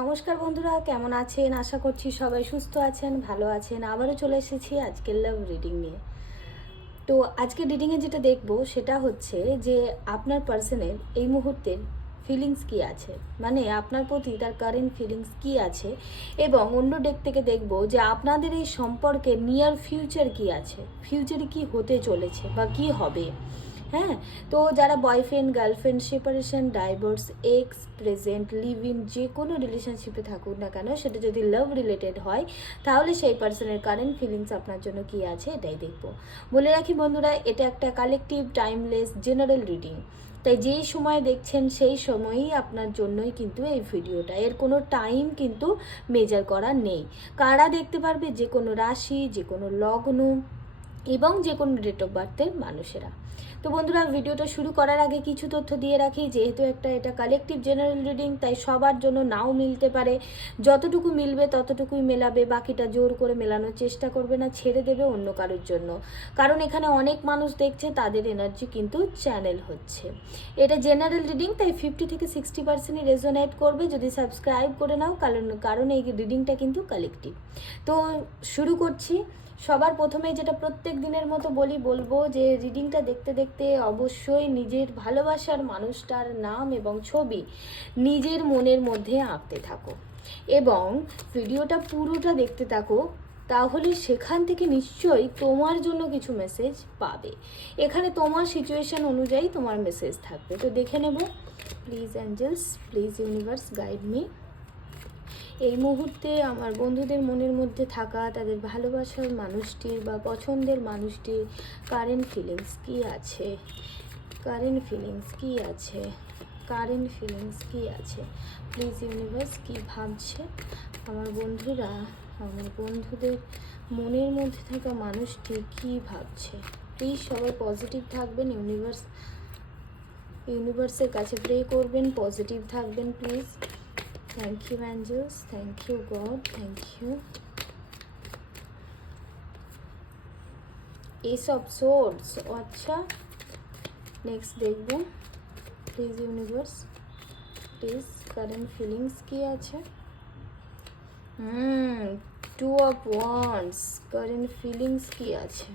নমস্কার বন্ধুরা, কেমন আছেন? আশা করছি সবাই সুস্থ আছেন, ভালো আছেন। আবারও চলে এসেছি আজকের লাভ রিডিং নিয়ে। তো আজকে রিডিংয়ে যেটা দেখব সেটা হচ্ছে যে আপনার পার্সনের এই মুহূর্তের ফিলিংস কি আছে, মানে আপনার প্রতি তার কারেন্ট ফিলিংস কি আছে, এবং অন্য ডেক থেকে দেখব যে আপনাদের এই সম্পর্কে নিয়ার ফিউচার কি আছে, ফিউচারে কি হতে চলেছে বা কি হবে। হ্যাঁ, তো যারা boyfriend girlfriend separation divorce x present live in যে কোনো রিলেশনশিপে থাকুক না কেন, সেটা যদি লাভ রিলেটেড হয় তাহলে সেই পার্সনের কারেন্ট ফিলিংস আপনার জন্য কি আছে এটাই দেখব। বলে রাখি বন্ধুরা, এটা একটা কালেকটিভ টাইমলেস জেনারেল রিডিং, তাই যেই সময় দেখছেন সেই সময়ই আপনার জন্যই কিন্তু এই ভিডিওটা, এর কোনো টাইম কিন্তু মেজার করা নেই। কারা দেখতে পারবে? যে কোনো রাশি, যে কোনো লগ্ন এবং যে কোনো ডেট অফ বার্থের মানুষেরা। তো বন্ধুরা, ভিডিওটা শুরু করার আগে কিছু তথ্য দিয়ে রাখি, যেহেতু এটা কালেকটিভ জেনারেল রিডিং, তাই সবার জন্য নাও মিলতে পারে। যতটুকু মিলবে ততটুকুই মেলাবে, বাকিটা জোর করে মেলানোর চেষ্টা করবে না, ছেড়ে দেবে অন্য কারোর জন্য। কারণ এখানে অনেক মানুষ দেখছে, তাদের এনার্জি কিন্তু চ্যানেল হচ্ছে। এটা জেনারেল রিডিং, তাই 50 থেকে 60% রেজোনেট করবে যদি সাবস্ক্রাইব করে নাও, কারণ এই রিডিংটা কিন্তু কালেকটিভ। তো শুরু করছি। সবার প্রথমে যেটা প্রত্যেক দিনের মতো বলবো যে রিডিংটা দেখতে দেখতে অবশ্যই নিজের ভালোবাসার মানুষটার নাম এবং ছবি নিজের মনের মধ্যে আঁকতে থাকো এবং ভিডিওটা পুরোটা দেখতে থাকো, তাহলে সেখান থেকে নিশ্চয়ই তোমার জন্য কিছু মেসেজ পাবে। এখানে তোমার সিচুয়েশন অনুযায়ী তোমার মেসেজ থাকবে। তো দেখে নেব। Please Angeles, please universe guide me. এই মুহূর্তে আমার বন্ধুদের মনের মধ্যে থাকা তাদের ভালোবাসার মানুষটির বা পছন্দের মানুষটির কারেন্ট ফিলিংস কি আছে, কারেন্ট ফিলিংস কি আছে, কারেন্ট ফিলিংস কি আছে। প্লিজ ইউনিভার্স, কি ভাবছে আমার বন্ধুরা, আমার বন্ধুদের মনের মধ্যে থাকা মানুষটি কি ভাবছে। প্লিজ সবাই পজিটিভ থাকবেন, ইউনিভার্সের কাছে প্রে করবেন, পজিটিভ থাকবেন please. Thank you angels, thank you God, thank you. Ace of Swords, আচ্ছা নেক্সট দেখব। Please universe, please current feelings কি আছে। Two of wands, current feelings কি আছে,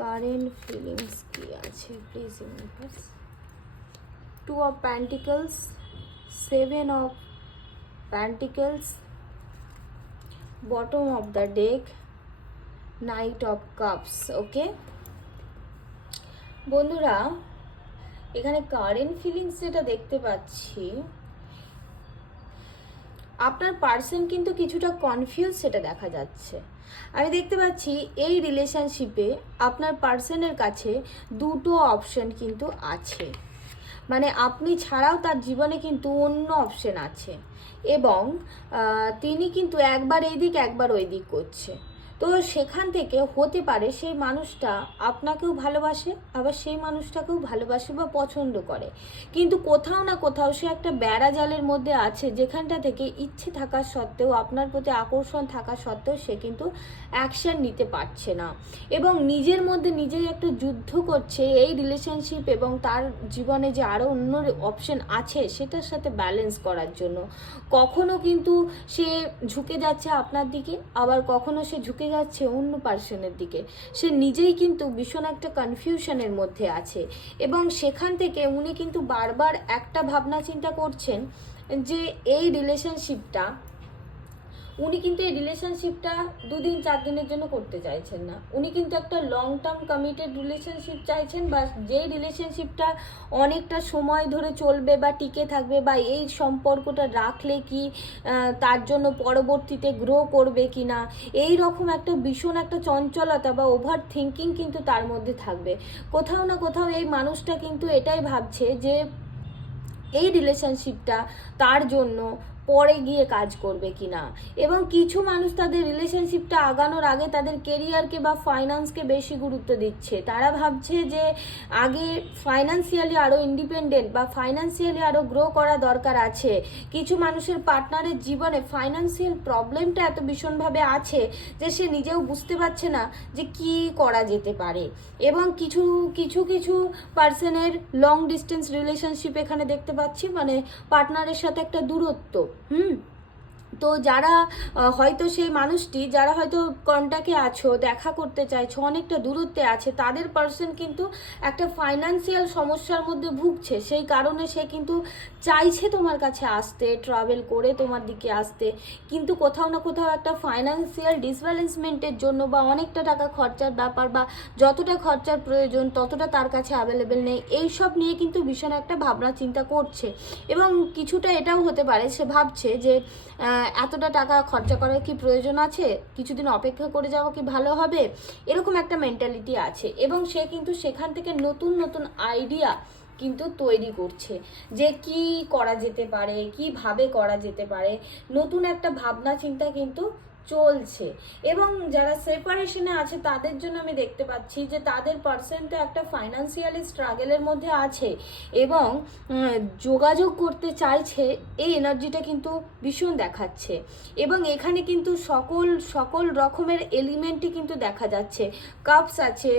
কারেন্ট ফিলিংস কি আছে please universe. Two of pentacles, seven of Pentacles, bottom of the deck, Knight of Cups. Okay বন্ধুরা, এখানে কারেন্ট ফিলিংস যেটা দেখতে পাচ্ছি, আপনার পার্সন কিন্তু কিছুটা কনফিউজ, সেটা দেখা যাচ্ছে। আমি দেখতে পাচ্ছি এই রিলেশনশিপে আপনার পার্সনের কাছে দুটো অপশন কিন্তু আছে, মানে আপনি ছাড়াও তার জীবনে কিন্তু অন্য অপশন আছে এবং তিনি কিন্তু একবার এই দিক একবার ওই দিক করছে। তো সেখান থেকে হতে পারে সেই মানুষটা আপনাকেও ভালোবাসে, আবার সেই মানুষটাকেও ভালোবাসে বা পছন্দ করে, কিন্তু কোথাও না কোথাও সে একটা বেড়া জালের মধ্যে আছে, যেখানটা থেকে ইচ্ছে থাকা সত্ত্বেও, আপনার প্রতি আকর্ষণ থাকা সত্ত্বেও সে কিন্তু অ্যাকশন নিতে পারছে না এবং নিজের মধ্যে নিজেই একটা যুদ্ধ করছে এই রিলেশনশিপ এবং তার জীবনে যে আরও অন্য অপশন আছে সেটার সাথে ব্যালেন্স করার জন্য। কখনো কিন্তু সে ঝুঁকে যাচ্ছে আপনার দিকে, আবার কখনো সে ঝুঁকে যাচ্ছে অন্য পার্সনের দিকে। সে নিজেই কিন্তু ভীষণ একটা কনফিউশনের মধ্যে আছে এবং সেখান থেকে উনি কিন্তু বারবার একটা ভাবনা চিন্তা করছেন যে এই রিলেশনশিপটা, উনি কিন্তু এই রিলেশনশিপটা 2-4 দিনের জন্য করতে চাইছেন না। উনি কিন্তু একটা লং টার্ম কমিটেড রিলেশনশিপ চাইছেন, বা যেই রিলেশনশিপটা অনেকটা সময় ধরে চলবে বা টিকে থাকবে, বা এই সম্পর্কটা রাখলে কি তার জন্য পরবর্তীতে গ্রো করবে কি না, এই রকম একটা ভীষণ একটা চঞ্চলতা বা ওভার থিঙ্কিং কিন্তু তার মধ্যে থাকবে। কোথাও না কোথাও এই মানুষটা কিন্তু এটাই ভাবছে যে এই রিলেশনশিপটা তার জন্য পরে গিয়ে কাজ করবে কিনা, এবং কিছু মানুষ তাদের রিলেশনশিপটা আগানোর আগে তাদের কেরিয়ারকে বা ফাইন্যান্সকে বেশি গুরুত্ব দিচ্ছে। তারা ভাবছে যে আগে ফাইন্যান্সিয়ালি আরও ইন্ডিপেন্ডেন্ট বা ফাইন্যান্সিয়ালি আরও গ্রো করা দরকার আছে। কিছু মানুষের পার্টনারের জীবনে ফাইন্যান্সিয়াল প্রবলেমটা এত ভীষণভাবে আছে যে সে নিজেও বুঝতে পারছে না যে কি করা যেতে পারে, এবং কিছু কিছু কিছু পার্সনের লং ডিস্টেন্স রিলেশনশিপ এখানে দেখতে পাচ্ছি, মানে পার্টনারের সাথে একটা দূরত্ব, হুম। তো যারা হয়তো সেই মানুষটি, যারা হয়তো কন্টাক্টে আছো, দেখা করতে চাইছো, অনেকটা দূরত্বে আছে, তাদের পার্সন কিন্তু একটা ফাইন্যান্সিয়াল সমস্যার মধ্যে ভুগছে। সেই কারণে সে কিন্তু চাইছে তোমার কাছে আসতে, ট্রাভেল করে তোমার দিকে আসতে, কিন্তু কোথাও না কোথাও একটা ফাইন্যান্সিয়াল ডিসব্যালেন্সমেন্টের জন্য বা অনেকটা টাকা খরচার ব্যাপার, বা যতটা খরচার প্রয়োজন ততটা তার কাছে অ্যাভেলেবেল নেই, এইসব নিয়ে কিন্তু ভীষণ একটা ভাবনা চিন্তা করছে। এবং কিছুটা এটাও হতে পারে সে ভাবছে যে এতটা টাকা খরচা করার কি প্রয়োজন আছে, কিছুদিন অপেক্ষা করে যাওয়া কি ভালো হবে, এরকম একটা মেন্টালিটি আছে। এবং সে কিন্তু সেখান থেকে নতুন নতুন আইডিয়া কিন্তু তৈরি করছে যে কি করা যেতে পারে, কিভাবে করা যেতে পারে, নতুন একটা ভাবনা চিন্তা কিন্তু চলছে। এবং যারা সেপারেশনে আছে তাদের জন্য আমি দেখতে পাচ্ছি যে তাদের পার্সনটা একটা ফাইন্যান্সিয়ালি স্ট্রাগলের মধ্যে আছে এবং যোগাযোগ করতে চাইছে, এই এনার্জিটা কিন্তু ভীষণ দেখাচ্ছে। এবং এখানে কিন্তু সকল রকমের এলিমেন্টই কিন্তু দেখা যাচ্ছে। কাপস আছে,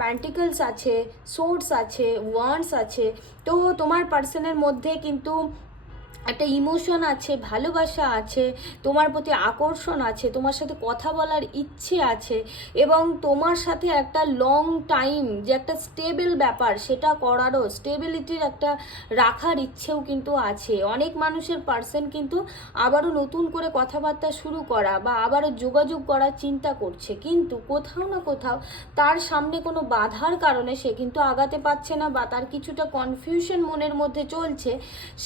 প্যান্টিকলস আছে, সোর্স আছে, ওয়ান্ডস আছে। তো তোমার পার্সনের মধ্যে কিন্তু একটা ইমোশন আছে, ভালোবাসা আছে, তোমার প্রতি আকর্ষণ আছে, তোমার সাথে কথা বলার ইচ্ছে আছে, এবং তোমার সাথে একটা লং টাইম যে একটা স্টেবল ব্যাপার সেটা করারও, স্টেবিলিটির একটা রাখার ইচ্ছেও কিন্তু আছে। অনেক মানুষের পার্সন কিন্তু আবারও নতুন করে কথাবার্তা শুরু করা বা আবারও যোগাযোগ করার চিন্তা করছে, কিন্তু কোথাও না কোথাও তার সামনে কোনো বাধার কারণে সে কিন্তু আগাতে পারছে না, বা তার কিছুটা কনফিউশন মনের মধ্যে চলছে।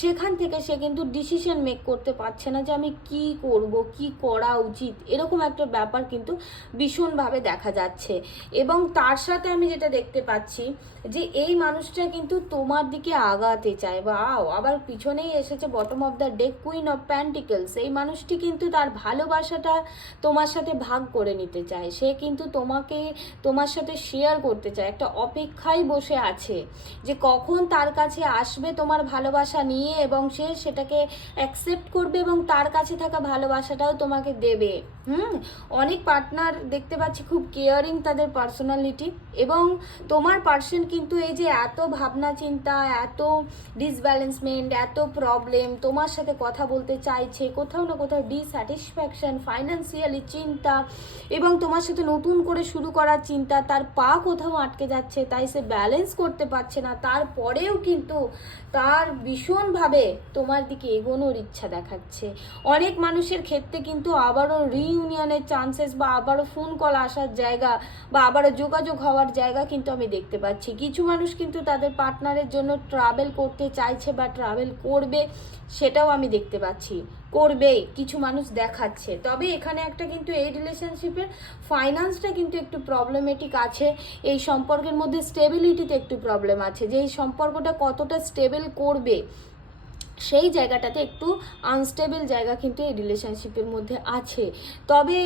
সেখান থেকে সে কিন্তু ডিসিশন মেক করতে পারছে না যে আমি কি করব, কি করা উচিত, এরকম একটা ব্যাপার কিন্তু ভীষণভাবে দেখা যাচ্ছে। এবং তার সাথে আমি যেটা দেখতে পাচ্ছি যে এই মানুষটা কিন্তু তোমার দিকে আগাতে চায়, বা আবার পিছনেই এসেছে bottom of the deck, queen of pentacles. এই মানুষটি কিন্তু তার ভালোবাসাটা তোমার সাথে ভাগ করে নিতে চায়, সে কিন্তু তোমার সাথে শেয়ার করতে চায়, একটা অপেক্ষায় বসে আছে যে কখন তার কাছে আসবে তোমার ভালোবাসা নিয়ে, এবং সে সেটাকে অ্যাকসেপ্ট করবে এবং তার কাছে থাকা ভালোবাসাটাও তোমাকে দেবে। অনেক পার্টনার দেখতে পাচ্ছি খুব কেয়ারিং তাদের পার্সোনালিটি, এবং তোমার পার্সন কিন্তু এই যে এত ভাবনা চিন্তা, এত ডিসব্যালেন্সমেন্ট, এত প্রবলেম, তোমার সাথে কথা বলতে চাইছে, কোথাও না কোথাও ডিস্যাটিসফ্যাকশন, ফাইন্যান্সিয়ালি চিন্তা, এবং তোমার সাথে নতুন করে শুরু করার চিন্তা, তার পা কোথাও আটকে যাচ্ছে, তাই সে ব্যালেন্স করতে পারছে না, তারপরেও কিন্তু তার ভীষণভাবে তোমার দিকে এগোনোর ইচ্ছা দেখাচ্ছে। অনেক মানুষের ক্ষেত্রে কিন্তু আবারও রিইউনিয়নের চান্সেস, বা আবারও ফোন কল আসার জায়গা, বা আবারও যোগাযোগ হওয়ার জায়গা কিন্তু আমি দেখতে পাচ্ছি। কিছু মানুষ কিন্তু তাদের পার্টনারের জন্য ট্রাভেল করতে চাইছে বা ট্রাভেল করবে, সেটাও আমি দেখতে পাচ্ছি, করবে কিছু মানুষ দেখাচ্ছে। তবে এখানে একটা কিন্তু এই রিলেশনশিপের ফাইন্যান্সটা কিন্তু একটু প্রবলেমেটিক আছে, এই সম্পর্কের মধ্যে স্টেবিলিটিতে একটু প্রবলেম আছে, যে এই সম্পর্কটা কতটা স্টেবল করবে সেই জায়গাটাতে একটু আনস্টেবল জায়গা কিন্তু এই রিলেশনশিপের মধ্যে আছে। তবে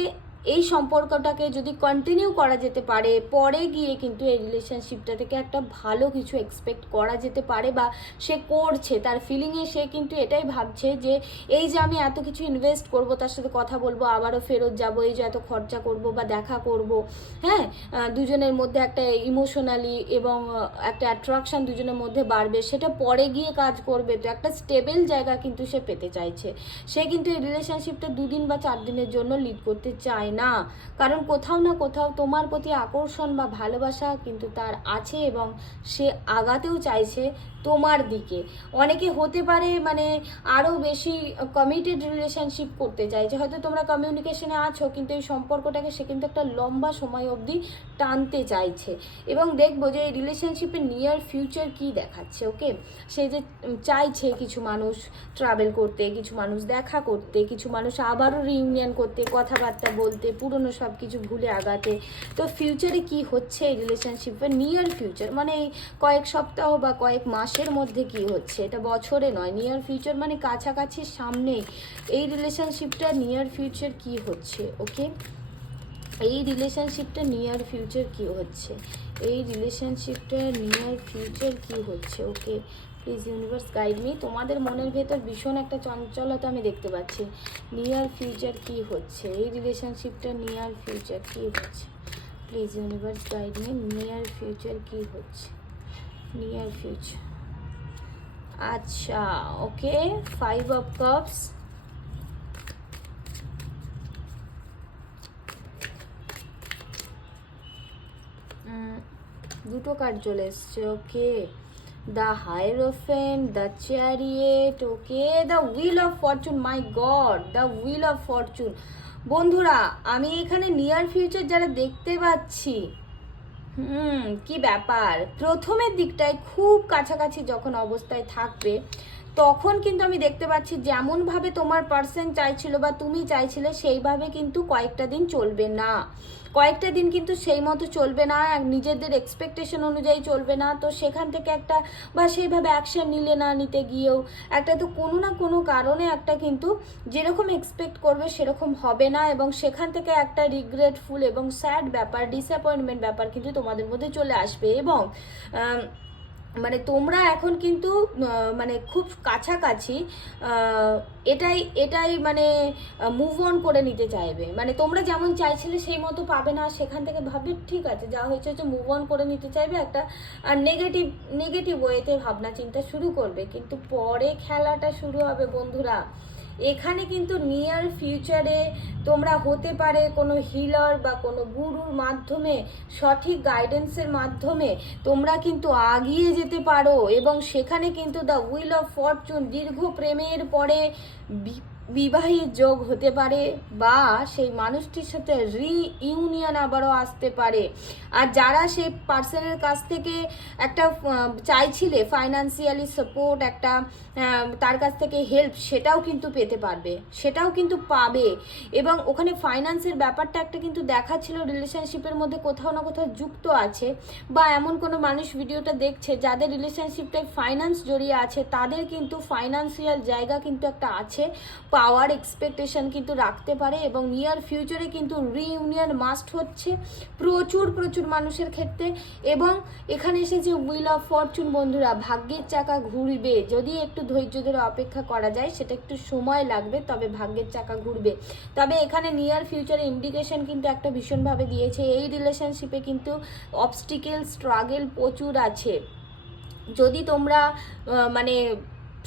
এই সম্পর্কটাকে যদি কন্টিনিউ করা যেতে পারে, পরে গিয়ে কিন্তু এই রিলেশনশিপটা থেকে একটা ভালো কিছু এক্সপেক্ট করা যেতে পারে, বা সে করছে, তার ফিলিংয়ে সে কিন্তু এটাই ভাবছে যে এই যে আমি এত কিছু ইনভেস্ট করব, তার সাথে কথা বলবো, আবারও ফেরত যাব, এই যে এত খরচা করব বা দেখা করব, হ্যাঁ, দুজনের মধ্যে একটা ইমোশনালি এবং একটা অ্যাট্রাকশন দুজনের মধ্যে বাড়বে, সেটা পরে গিয়ে কাজ করবে। তো একটা স্টেবল জায়গা কিন্তু সে পেতে চাইছে। সে কিন্তু এই রিলেশনশিপটা 2 দিন বা 4 দিনের জন্য লিড করতে চায় না, কারণ কোথাও না কোথাও তোমার প্রতি আকর্ষণ বা ভালোবাসা কিন্তু তার আছে, এবং সে আগাতেও চাইছে তোমার দিকে। অনেকে হতে পারে মানে আরও বেশি কমিটেড রিলেশনশিপ করতে চাইছে, হয়তো তোমরা কমিউনিকেশনে আছো, কিন্তু এই সম্পর্কটাকে সে কিন্তু একটা লম্বা সময় অবধি টানতে চাইছে। এবং দেখবো যে এই রিলেশনশিপের নিয়ার ফিউচার কি দেখাচ্ছে। ওকে, সে যে চাইছে কিছু মানুষ ট্রাভেল করতে, কিছু মানুষ দেখা করতে, কিছু মানুষ আবারও রিইউনিয়ন করতে, কথাবার্তা বলতে, পুরনো সব কিছু ভুলে আগাতে। তো ফিউচারে কি হচ্ছে এই রিলেশনশিপের নিয়ার ফিউচার, মানে এই কয়েক সপ্তাহ বা কয়েক মাসের মধ্যে কি হচ্ছে, এটা বছরে নয়, নিয়ার ফিউচার মানে কাছাকাছি সামনেই এই রিলেশনশিপটা নিয়ার ফিউচার কি হচ্ছে। ওকে, এই রিলেশনশিপটা নিয়ার ফিউচার কি হচ্ছে, এই রিলেশনশিপটা নিয়ার ফিউচার কি হচ্ছে। ওকে, প্লিজ ইউনিভার্স গাইড মি। তোমাদের মনের ভেতর ভীষণ একটা চঞ্চলতা আমি দেখতে পাচ্ছি। নিয়ার ফিউচার কি হচ্ছে, এই রিলেশনশিপটা নিয়ার ফিউচার কি হচ্ছে, please universe guide me. Near future কি হচ্ছে, নিয়ার ফিউচার। আচ্ছা, ওকে, 5 অফ কাপস, দুটো কার্ড চলে এসছে। Okay, the hierophant, the chariot, okay, the wheel of fortune. My God, the wheel of fortune. বন্ধুরা, আমি এখানে নিয়ার ফিউচার যারা দেখতে পাচ্ছি, কি ব্যাপার, প্রথমের দিকটায় খুব কাছাকাছি যখন অবস্থায় থাকবে তখন কিন্তু আমি দেখতে পাচ্ছি যেমনভাবে তোমার পার্সন চাইছিল বা তুমি চাইছিলে সেইভাবে কিন্তু কয়েকটা দিন চলবে না, কয়েকটা দিন কিন্তু সেই মতো চলবে না, নিজেদের এক্সপেকটেশন অনুযায়ী চলবে না। তো সেখান থেকে একটা বা সেইভাবে অ্যাকশন নিলে না নিতে গিয়েও একটা তো কোনো না কোনো কারণে একটা কিন্তু যেরকম এক্সপেক্ট করবে সেরকম হবে না, এবং সেখান থেকে একটা রিগ্রেটফুল এবং স্যাড ব্যাপার, ডিসঅ্যাপয়েন্টমেন্ট ব্যাপার কিন্তু তোমাদের মধ্যে চলে আসবে। এবং মানে তোমরা এখন কিন্তু মানে খুব কাছাকাছি এটাই এটাই মানে মুভ অন করে নিতে চাইবে। মানে তোমরা যেমন চাইছিলে সেই মতো পাবে না, সেখান থেকে ভাববে ঠিক আছে যা হয়েছে হচ্ছে, মুভ অন করে নিতে চাইবে, একটা নেগেটিভ ওয়েতে ভাবনা চিন্তা শুরু করবে। কিন্তু পরে খেলাটা শুরু হবে বন্ধুরা। এখানে কিন্তু নিয়ার ফিউচারে তোমরা হতে পারে কোনো হিলার বা কোনো গুরুর মাধ্যমে, সঠিক গাইডেন্সের মাধ্যমে তোমরা কিন্তু আগিয়ে যেতে পারো, এবং সেখানে কিন্তু দ্য হুইল অফ ফরচুন, দীর্ঘ প্রেমের পরে বিবাহের যোগ হতে পারে, বা সেই মানুষটির সাথে রিইউনিয়ন আবারও আসতে পারে। আর যারা সেই পার্সনের কাছ থেকে একটা চাইছিলে ফাইন্যান্সিয়ালি সাপোর্ট, একটা তার কাছ থেকে হেল্প, সেটাও কিন্তু পেতে পারবে, সেটাও কিন্তু পাবে। এবং ওখানে ফাইন্যান্সের ব্যাপারটা একটা কিন্তু দেখাচ্ছিল রিলেশনশিপের মধ্যে কোথাও না কোথাও যুক্ত আছে, বা এমন কোনো মানুষ ভিডিওটা দেখছে যাদের রিলেশনশিপটায় ফাইন্যান্স জড়িয়ে আছে, তাদের কিন্তু ফাইন্যান্সিয়াল জায়গা কিন্তু একটা আছে, পাওয়ার এক্সপেকটেশন কিন্তু রাখতে পারে। এবং নিয়ার ফিউচারে কিন্তু রিইউনিয়ন মাস্ট হচ্ছে প্রচুর প্রচুর মানুষের ক্ষেত্রে। এবং এখানে এসেছে হুইল অফ ফরচুন। বন্ধুরা, ভাগ্যের চাকা ঘুরবে, যদি একটু ধৈর্য ধরে অপেক্ষা করা যায়, সেটা একটু সময় লাগবে, তবে ভাগ্যের চাকা ঘুরবে। তবে এখানে নিয়ার ফিউচারে ইন্ডিকেশন কিন্তু একটা ভীষণভাবে দিয়েছে, এই রিলেশনশিপে কিন্তু অবস্টিকেল, স্ট্রাগল প্রচুর আছে। যদি তোমরা মানে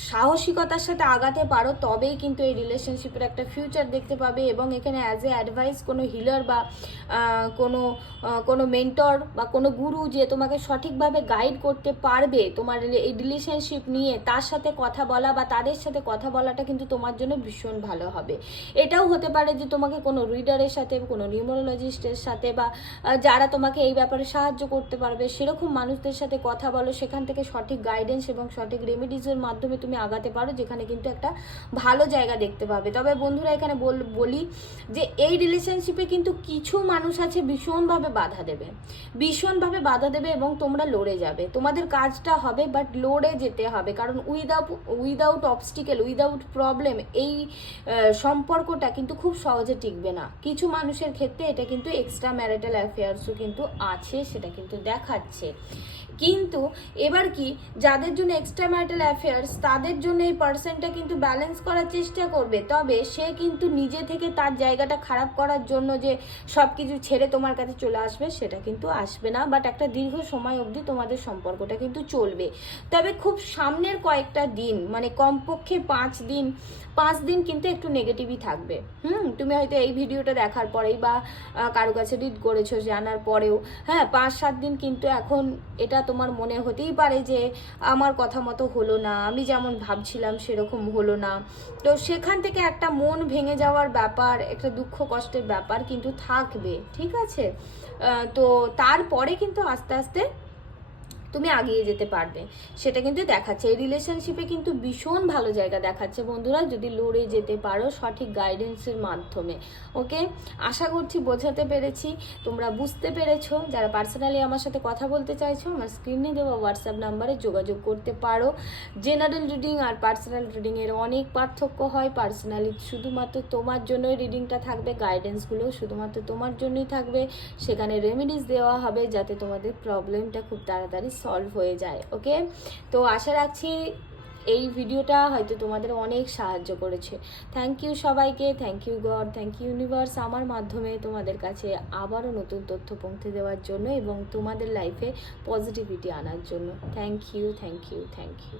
সাহসিকতার সাথে আগাতে পারো, তবেই কিন্তু এই রিলেশনশিপের একটা ফিউচার দেখতে পাবে। এবং এখানে অ্যাজ এ অ্যাডভাইস কোনো হিলার বা কোনো মেন্টর বা কোনো গুরু যে তোমাকে সঠিকভাবে গাইড করতে পারবে তোমার এই রিলেশনশিপ নিয়ে, তার সাথে কথা বলা বা তাদের সাথে কথা বলাটা কিন্তু তোমার জন্য ভীষণ ভালো হবে। এটাও হতে পারে যে তোমাকে কোনো রিডারের সাথে, কোনো নিউমোরোলজিস্টের সাথে, বা যারা তোমাকে এই ব্যাপারে সাহায্য করতে পারবে সেরকম মানুষদের সাথে কথা বলো, সেখান থেকে সঠিক গাইডেন্স এবং সঠিক রেমেডিজের মাধ্যমে তুমি আগাতে পারো, যেখানে কিন্তু একটা ভালো জায়গা দেখতে পাবে। তবে বন্ধুরা, এখানে বলি যে এই রিলেশনশিপে কিন্তু কিছু মানুষ আছে ভীষণভাবে বাধা দেবে এবং তোমরা লড়ে যাবে, তোমাদের কাজটা হবে, বাট লড়ে যেতে হবে। কারণ উইদাউট অবস্টিকেল, উইদাউট প্রবলেম এই সম্পর্কটা কিন্তু খুব সহজে টিকবে না। কিছু মানুষের ক্ষেত্রে এটা কিন্তু এক্সট্রা ম্যারিটাল অ্যাফেয়ার্সও কিন্তু আছে, সেটা কিন্তু দেখাচ্ছে। কিন্তু এবার কি, যাদের জন্য এক্সট্রা ম্যারিটাল অ্যাফেয়ার্স, তাদের জন্য এই পার্সনটা কিন্তু ব্যালেন্স করার চেষ্টা করবে, তবে সে কিন্তু নিজে থেকে তার জায়গাটা খারাপ করার জন্য যে সব কিছু ছেড়ে তোমার কাছে চলে আসবে, সেটা কিন্তু আসবে না। বাট একটা দীর্ঘ সময় অবধি তোমাদের সম্পর্কটা কিন্তু চলবে। তবে খুব সামনের কয়েকটা দিন, মানে কমপক্ষে 5 দিন কিন্তু একটু নেগেটিভই থাকবে। তুমি হয়তো এই ভিডিওটা দেখার পরেই বা কারো কাছে রিড করেছো জানার পরেও, 5-7 দিন কিন্তু এখন এটা তোমার মনে হতেই পারে যে আমার কথা মতো হলো না, আমি যেমন ভাবছিলাম সেরকম হলো না। তো সেখান থেকে একটা মন ভেঙে যাওয়ার ব্যাপার, একটা দুঃখ কষ্টের ব্যাপার কিন্তু থাকবে, ঠিক আছে? তো তারপরে কিন্তু আস্তে আস্তে তুমি আগিয়ে যেতে পারবে, সেটা কিন্তু দেখাচ্ছে। এই রিলেশনশিপে কিন্তু ভীষণ ভালো জায়গা দেখাচ্ছে বন্ধুরা, যদি লড়ে যেতে পারো সঠিক গাইডেন্সের মাধ্যমে। ওকে, আশা করছি বোঝাতে পেরেছি, তোমরা বুঝতে পেরেছো। যারা পার্সোনালি আমার সাথে কথা বলতে চাইছো, আমার স্ক্রিনে দেওয়া হোয়াটসঅ্যাপ নাম্বারে যোগাযোগ করতে পারো। জেনারেল রিডিং আর পার্সোনাল রিডিংয়ের অনেক পার্থক্য হয়। পার্সোনালি শুধুমাত্র তোমার জন্যই রিডিংটা থাকবে, গাইডেন্সগুলো শুধুমাত্র তোমার জন্যই থাকবে, সেখানে রেমেডিস দেওয়া হবে যাতে তোমাদের প্রবলেমটা খুব তাড়াতাড়ি সলভ হয়ে যায়। ওকে, তো আশা রাখছি এই ভিডিওটা হয়তো তোমাদের অনেক সাহায্য করেছে। থ্যাংক ইউ সবাইকে, thank you God, thank you universe, আমার মাধ্যমে তোমাদের কাছে আবারও নতুন তথ্য পৌঁছে দেওয়ার জন্য এবং তোমাদের লাইফে পজিটিভিটি আনার জন্য। Thank you, thank you, thank you.